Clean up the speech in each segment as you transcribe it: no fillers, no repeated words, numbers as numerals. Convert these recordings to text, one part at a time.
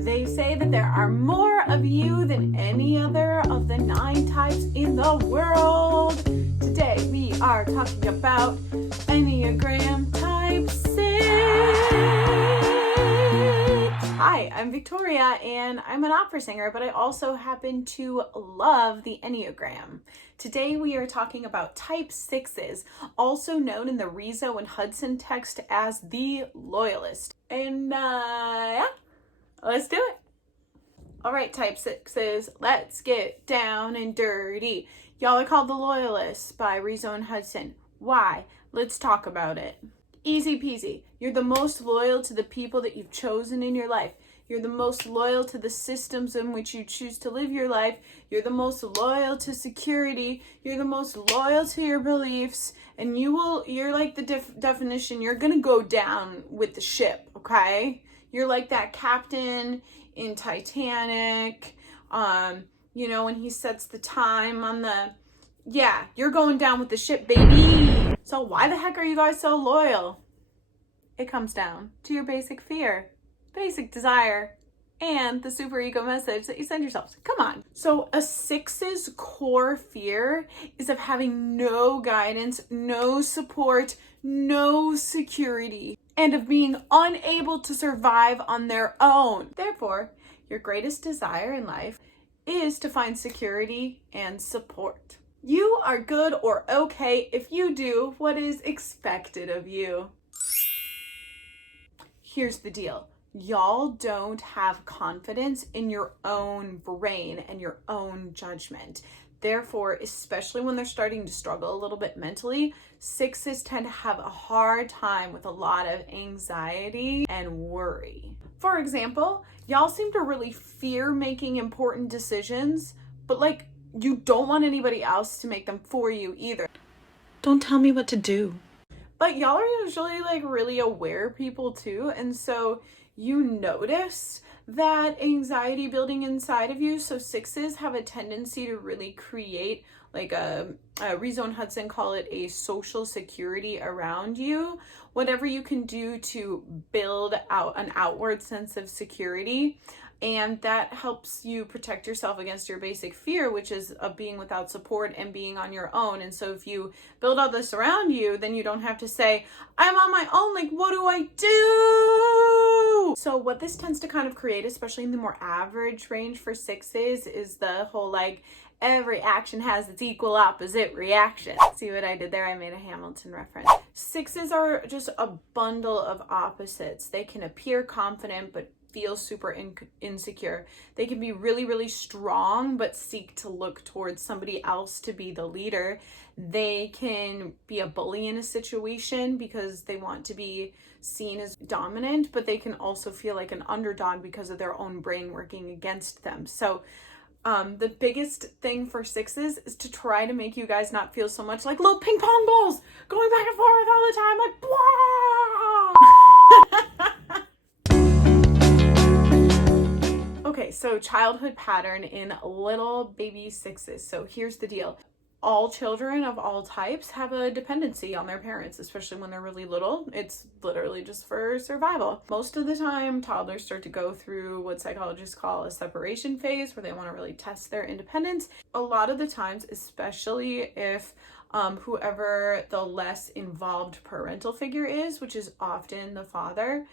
They say that there are more of you than any other of the 9 types in the world. Today we are talking about Enneagram Type 6. Hi, I'm Victoria and I'm an opera singer, but I also happen to love the Enneagram. Today we are talking about Type 6s, also known in the Riso and Hudson text as the Loyalist. And yeah, let's do it. All right, Type 6s, let's get down and dirty. Y'all are called the Loyalists by Riso and Hudson. Why? Let's talk about it. Easy peasy. You're the most loyal to the people that you've chosen in your life. You're the most loyal to the systems in which you choose to live your life. You're the most loyal to security. You're the most loyal to your beliefs. And you're like the definition, you're going to go down with the ship, okay? You're like that captain in Titanic, when he sets the time on you're going down with the ship, baby. So why the heck are you guys so loyal? It comes down to your basic fear, basic desire, and the super ego message that you send yourselves. Come on. So a 6's core fear is of having no guidance, no support, no security, and of being unable to survive on their own. Therefore, your greatest desire in life is to find security and support. You are good or okay if you do what is expected of you. Here's the deal. Y'all don't have confidence in your own brain and your own judgment. Therefore, especially when they're starting to struggle a little bit mentally, 6s tend to have a hard time with a lot of anxiety and worry. For example, y'all seem to really fear making important decisions, but you don't want anybody else to make them for you either. Don't tell me what to do. But y'all are usually really aware people too, and so you notice that anxiety building inside of you. So 6s have a tendency to really create Riso and Hudson call it a social security around you. Whatever you can do to build out an outward sense of security. And that helps you protect yourself against your basic fear, which is of being without support and being on your own. And so if you build all this around you, then you don't have to say, I'm on my own, what do I do? So what this tends to kind of create, especially in the more average range for 6s, is the whole every action has its equal opposite reaction. See what I did there? I made a Hamilton reference. 6s are just a bundle of opposites. They can appear confident, but feel super insecure. They can be really, really strong, but seek to look towards somebody else to be the leader. They can be a bully in a situation because they want to be seen as dominant, but they can also feel like an underdog because of their own brain working against them. So the biggest thing for 6s is to try to make you guys not feel so much like little ping pong balls going back and forth all the time, Okay, so childhood pattern in little baby 6s. So here's the deal. All children of all types have a dependency on their parents, especially when they're really little. It's literally just for survival. Most of the time, toddlers start to go through what psychologists call a separation phase, where they want to really test their independence. A lot of the times, especially if whoever the less involved parental figure is, which is often the father,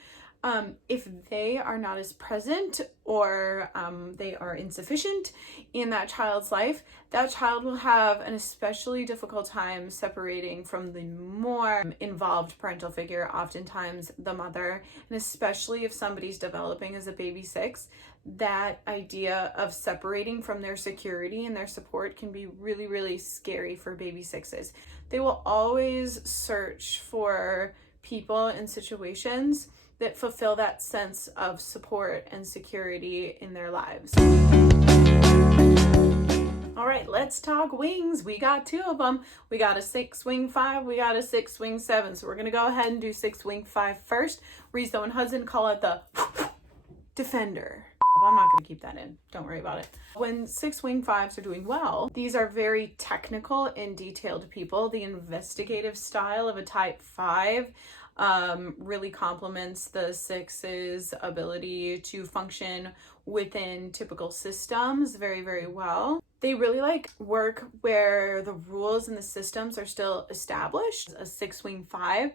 if they are not as present or they are insufficient in that child's life, that child will have an especially difficult time separating from the more involved parental figure, oftentimes the mother. And especially if somebody's developing as a baby 6, that idea of separating from their security and their support can be really, really scary for baby 6s. They will always search for people and situations that fulfill that sense of support and security in their lives. All right, let's talk wings. We got 2 of them. We got a 6 wing 5, we got a 6 wing 7. So we're gonna go ahead and do 6 wing 5 first. Riso and Hudson call it the defender. I'm not gonna keep that in, don't worry about it. When 6 wing 5s are doing well, these are very technical and detailed people. The investigative style of a type 5 really complements the six's ability to function within typical systems very, very well. They really like work where the rules and the systems are still established. A 6-wing 5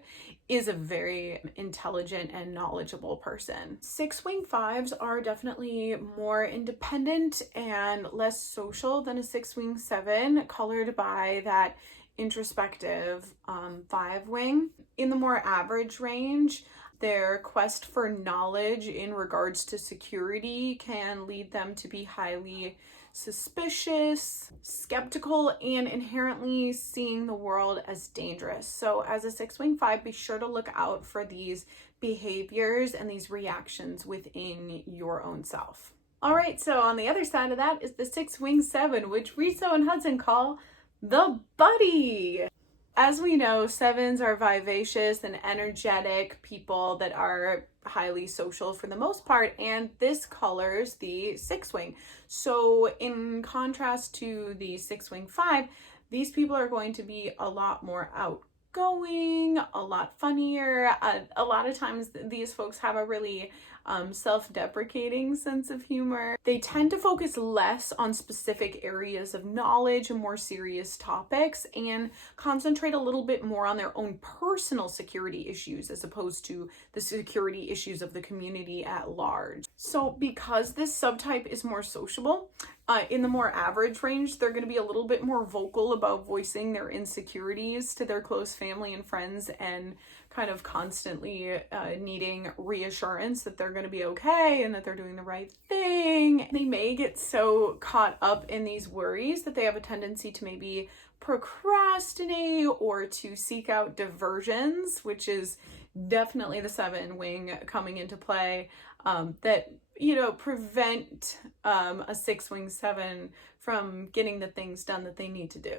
is a very intelligent and knowledgeable person. 6-wing 5s are definitely more independent and less social than a 6-wing 7, colored by that introspective 5-wing. In the more average range, their quest for knowledge in regards to security can lead them to be highly suspicious, skeptical, and inherently seeing the world as dangerous. So as a 6-wing 5, be sure to look out for these behaviors and these reactions within your own self. All right, so on the other side of that is the 6-wing 7, which Riso and Hudson call the buddy. As we know, 7s are vivacious and energetic people that are highly social for the most part, and this colors the 6-wing. So in contrast to the 6-wing 5, these people are going to be a lot more outgoing, a lot funnier. A lot of times these folks have a really self-deprecating sense of humor. They tend to focus less on specific areas of knowledge and more serious topics, and concentrate a little bit more on their own personal security issues as opposed to the security issues of the community at large. So because this subtype is more sociable, in the more average range, they're going to be a little bit more vocal about voicing their insecurities to their close family and friends, and kind of constantly needing reassurance that they're going to be okay and that they're doing the right thing. They may get so caught up in these worries that they have a tendency to maybe procrastinate or to seek out diversions, which is definitely the 7-wing coming into play, that prevent a 6-wing 7 from getting the things done that they need to do.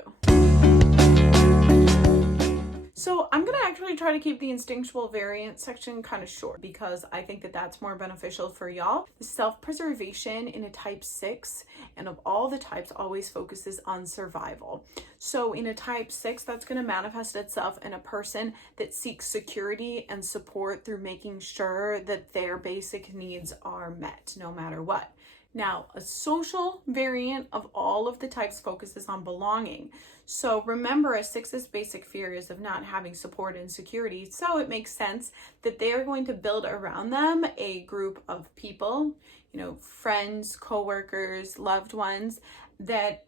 So I'm going to actually try to keep the instinctual variant section kind of short, because I think that that's more beneficial for y'all. The self-preservation in a type 6, and of all the types, always focuses on survival. So in a type 6, that's going to manifest itself in a person that seeks security and support through making sure that their basic needs are met no matter what. Now, a social variant of all of the types focuses on belonging. So remember, a 6's basic fear is of not having support and security. So it makes sense that they are going to build around them a group of people, friends, coworkers, loved ones that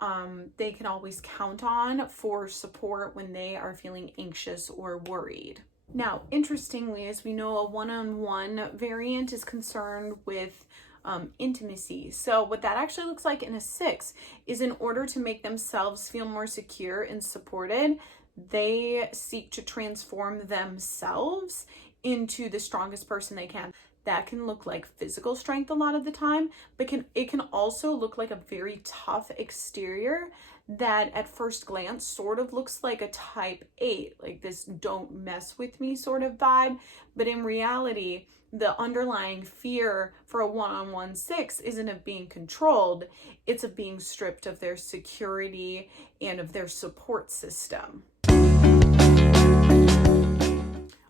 they can always count on for support when they are feeling anxious or worried. Now, interestingly, as we know, a 1-on-1 variant is concerned with intimacy. So what that actually looks like in a 6 is, in order to make themselves feel more secure and supported, they seek to transform themselves into the strongest person they can. That can look like physical strength a lot of the time, but it can also look like a very tough exterior that at first glance sort of looks like a type 8, like this don't mess with me sort of vibe. But in reality, the underlying fear for a 1-on-1 6 isn't of being controlled, it's of being stripped of their security and of their support system.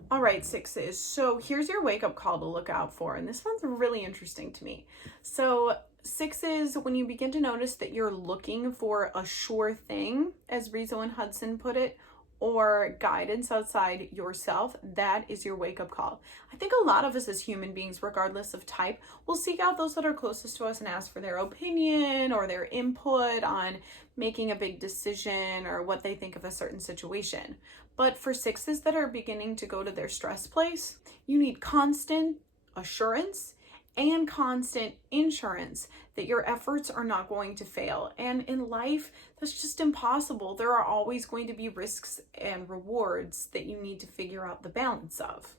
All right, 6s. So here's your wake-up call to look out for, and this one's really interesting to me. So 6s, when you begin to notice that you're looking for a sure thing, as Riso and Hudson put it, or guidance outside yourself, that is your wake-up call. I think a lot of us as human beings, regardless of type, will seek out those that are closest to us and ask for their opinion or their input on making a big decision or what they think of a certain situation. But for 6s that are beginning to go to their stress place, you need constant assurance and constant insurance that your efforts are not going to fail. And in life, that's just impossible. There are always going to be risks and rewards that you need to figure out the balance of.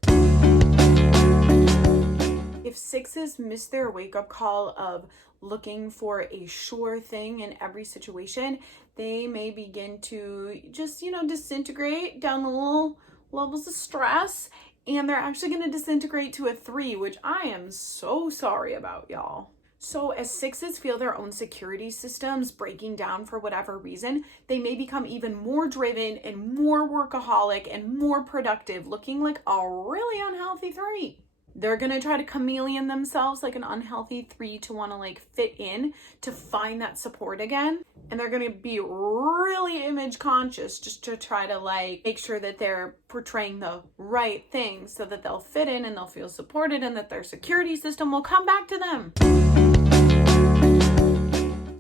If 6s miss their wake-up call of looking for a sure thing in every situation, they may begin to just, disintegrate down the little levels of stress, and they're actually going to disintegrate to a 3, which I am so sorry about, y'all. So as sixes feel their own security systems breaking down for whatever reason, they may become even more driven and more workaholic and more productive, looking like a really unhealthy three. They're going to try to chameleon themselves like an unhealthy three to want to like fit in to find that support again. And they're going to be really image conscious just to try to like make sure that they're portraying the right things so that they'll fit in and they'll feel supported and that their security system will come back to them.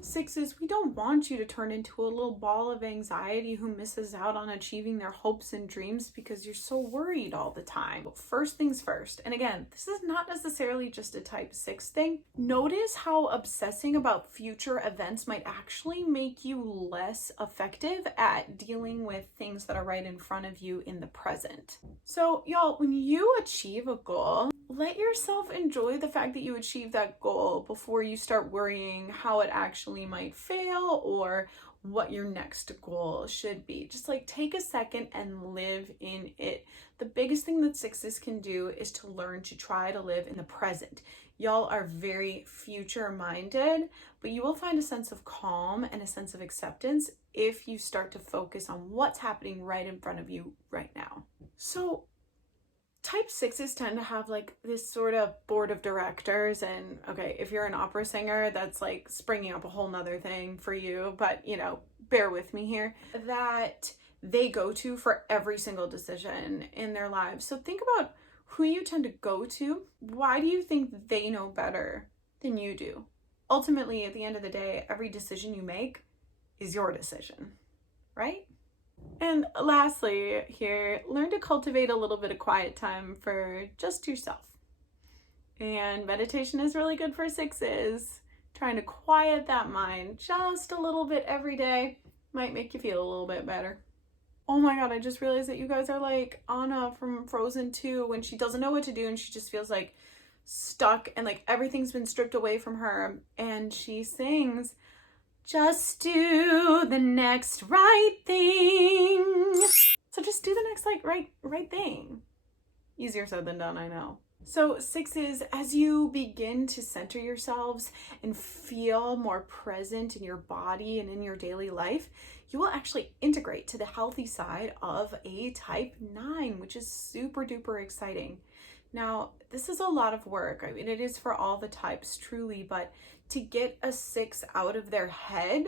Sixes, we don't want you to turn into a little ball of anxiety who misses out on achieving their hopes and dreams because you're so worried all the time. First things first, and again, this is not necessarily just a type 6 thing. Notice how obsessing about future events might actually make you less effective at dealing with things that are right in front of you in the present. So y'all, when you achieve a goal, let yourself enjoy the fact that you achieved that goal before you start worrying how it actually might fail or what your next goal should be. Just like take a second and live in it. The biggest thing that sixes can do is to learn to try to live in the present. Y'all are very future minded, but you will find a sense of calm and a sense of acceptance if you start to focus on what's happening right in front of you right now. So type 6s tend to have like this sort of board of directors, and okay, if you're an opera singer, that's like springing up a whole nother thing for you, but bear with me here, that they go to for every single decision in their lives. So think about who you tend to go to. Why do you think they know better than you do? Ultimately, at the end of the day, every decision you make is your decision, right? And lastly here, learn to cultivate a little bit of quiet time for just yourself. And meditation is really good for sixes. Trying to quiet that mind just a little bit every day might make you feel a little bit better. Oh my God, I just realized that you guys are like Anna from Frozen 2 when she doesn't know what to do and she just feels like stuck and like everything's been stripped away from her, and she sings, "Just do the next right thing." So just do the next like right thing. Easier said than done, I know. So sixes, as you begin to center yourselves and feel more present in your body and in your daily life, you will actually integrate to the healthy side of a type 9, which is super duper exciting. Now, this is a lot of work. I mean, it is for all the types, truly, but to get a 6 out of their head,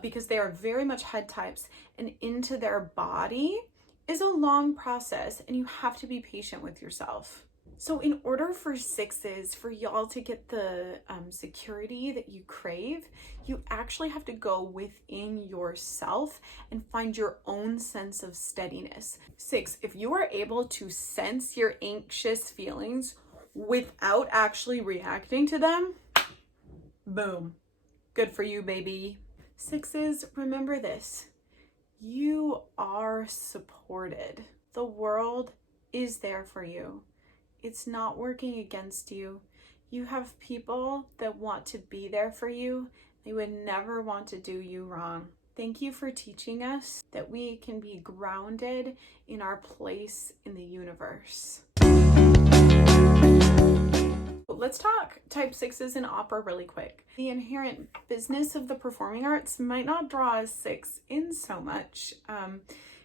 because they are very much head types, and into their body is a long process, and you have to be patient with yourself. So in order for sixes, for y'all to get the security that you crave, you actually have to go within yourself and find your own sense of steadiness. 6, if you are able to sense your anxious feelings without actually reacting to them, boom, good for you, baby. Sixes, remember this, you are supported. The world is there for you. It's not working against you. You have people that want to be there for you. They would never want to do you wrong. Thank you for teaching us that we can be grounded in our place in the universe. Let's talk type 6s in opera really quick. The inherent business of the performing arts might not draw a 6 in so much.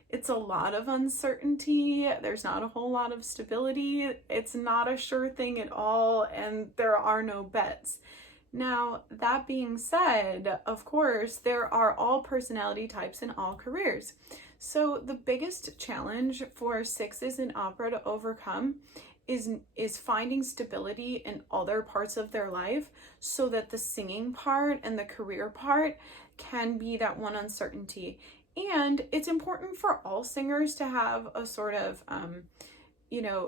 It's a lot of uncertainty. There's not a whole lot of stability. It's not a sure thing at all, and there are no bets. Now, that being said, of course, there are all personality types in all careers. So the biggest challenge for sixes in opera to overcome is finding stability in other parts of their life so that the singing part and the career part can be that one uncertainty. And it's important for all singers to have a sort of,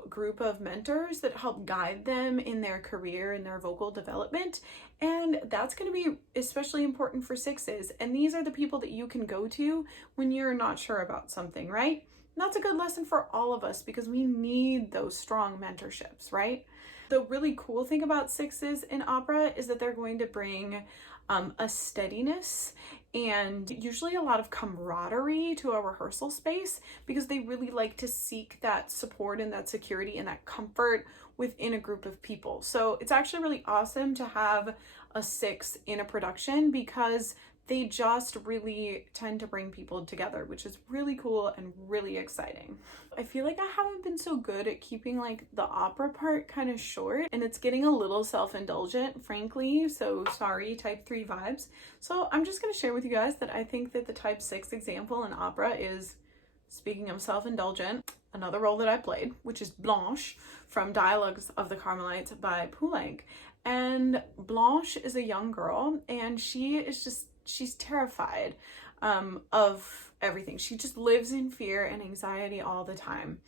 group of mentors that help guide them in their career and their vocal development. And that's going to be especially important for sixes. And these are the people that you can go to when you're not sure about something, right? And that's a good lesson for all of us because we need those strong mentorships, right? The really cool thing about sixes in opera is that they're going to bring a steadiness and usually a lot of camaraderie to a rehearsal space because they really like to seek that support and that security and that comfort within a group of people. So it's actually really awesome to have a 6 in a production because they just really tend to bring people together, which is really cool and really exciting. I feel like I haven't been so good at keeping like the opera part kind of short, and it's getting a little self-indulgent, frankly, so sorry, type 3 vibes. So I'm just going to share with you guys that I think that the type 6 example in opera is, speaking of self-indulgent, another role that I played, which is Blanche from Dialogues of the Carmelites by Poulenc. And Blanche is a young girl, and she's terrified of everything. She just lives in fear and anxiety all the time.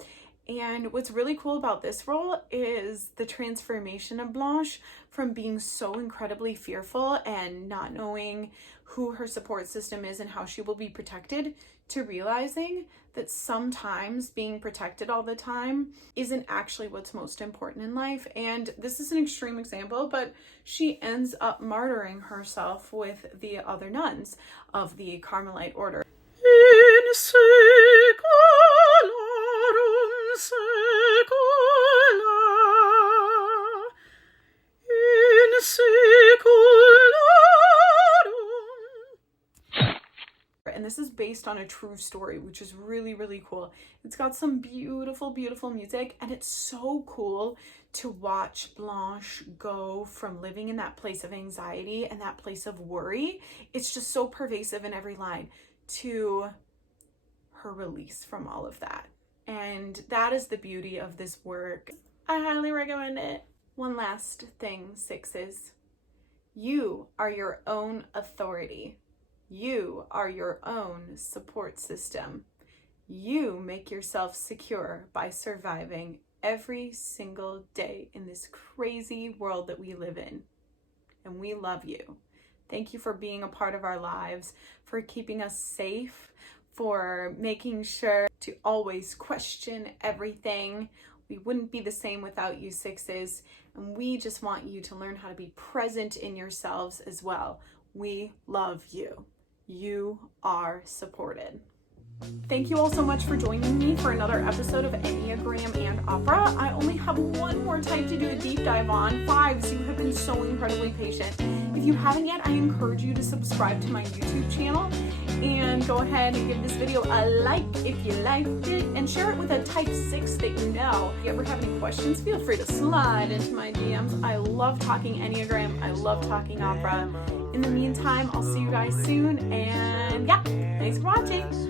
And what's really cool about this role is the transformation of Blanche from being so incredibly fearful and not knowing who her support system is and how she will be protected, to realizing that sometimes being protected all the time isn't actually what's most important in life. And this is an extreme example, but she ends up martyring herself with the other nuns of the Carmelite order. In secularum secula, in secularum. And this is based on a true story, which is really, really cool. It's got some beautiful, beautiful music, and it's so cool to watch Blanche go from living in that place of anxiety and that place of worry. It's just so pervasive in every line, to her release from all of that. And that is the beauty of this work. I highly recommend it. One last thing, 6s. You are your own authority. You are your own support system. You make yourself secure by surviving every single day in this crazy world that we live in. And we love you. Thank you for being a part of our lives, for keeping us safe, for making sure to always question everything. We wouldn't be the same without you, 6s. And we just want you to learn how to be present in yourselves as well. We love you. You are supported. Thank you all so much for joining me for another episode of Enneagram and Opera. I only have one more type to do a deep dive on. 5s, you have been so incredibly patient. If you haven't yet, I encourage you to subscribe to my YouTube channel and go ahead and give this video a like if you liked it, and share it with a type 6 that you know. If you ever have any questions, feel free to slide into my DMs. I love talking Enneagram. I love talking opera. In the meantime, I'll see you guys soon, and yeah, thanks for watching.